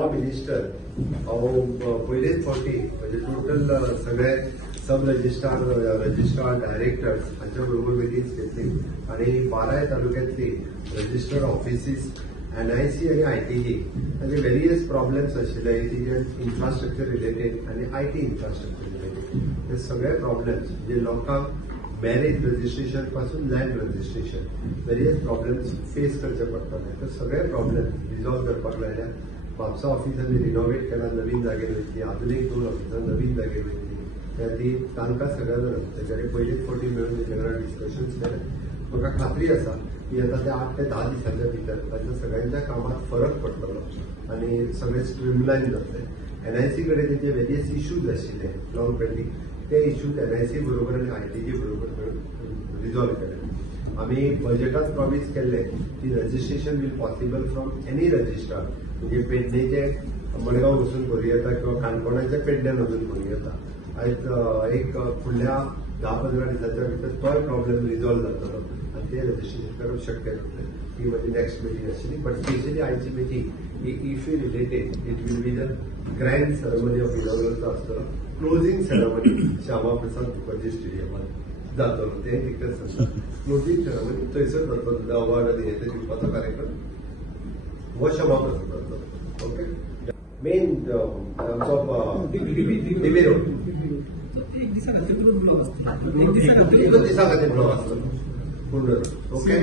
Law minister पहिलेच फावटी म्हणजे टोटल सगळे सब रजिस्ट्रार डायरेक्टर्स हांच्या बरोबर मिटिंग्स घेतली आणि 12 तालुक्यांतली रजिस्टर्ड ऑफिसीस NIC आणि ITE ताचे वेरियस प्रॉब्लेम्स आशिल्ले इन्फ्रास्ट्रक्चर रिलेटेड आणि IT इन्फ्रास्ट्रक्चर रिलेटेड ते सगळे प्रॉब्लेम्स म्हणजे लोकांक मॅरेज रजिस्ट्रेशन पासून land registration various problems face करचे पडटले. तर सगळे प्रॉब्लेम्स रिझॉल्व करपाक लायल्या. म्हापसा ऑफिसांनी रिनोवेट केला, नवीन जागेर वयतली. आजून एक 2 ऑफिसां नवीन जागेर वयतली. ती तांकां सगळ्यांना तेचे पयलीच फावटी मेळून तेचे वांगडा डिस्कशन्स केले. म्हाका खात्री आसा की आता त्या 8 ते 10 दिसांच्या भितर तांच्या सगळ्यांच्या कामात फरक पडटलो आणि सगळे स्ट्रीमलायन जातले. NIC कडेन तेचे वेरियस इश्यूज आशिल्ले लॉंग पेंडींग ते इश्यूज NIC बरोबर आणि ITE बरोबर मेळून रिझॉल्व केले. आम्ही बजेटात प्रॉमिस केले की registration will possible from any registrar म्हणजे पेडणेचे मडगांव वचून करूं येता किंवा काणकोणाच्या पेडण्यान वचून करूं येता. आयज एक फुडल्या 10-15 दिसांच्या भितर तो प्रॉब्लेम रिझॉल्व जातलो आणि ते रजिस्ट्रेशन करप शक्य जातलें. ही म्हजी नेक्स्ट मिटींग आशिल्ली. बट स्पेशली आयची मिटींग ही issue related it will be the grand ceremony of इनॉग्रेशनचो आसतलो. क्लोजिंग सेरेमनी श्यामा प्रसाद मुखर्जी स्टेडियमात जातलो. ते तिकडे सांगता क्लोजिंग सेरेमनी थंयसर जातलो. अवॉर्ड हे दिवपाचो कार्यक्रम हो श्यामा प्रसाद जातलो. ओके. मेन आमचो दिवे रोड एक दिसा खातीर ब्लॉक आसता. एक दिसा खातीर ब्लॉक आसतलो पूर्ण. ओके.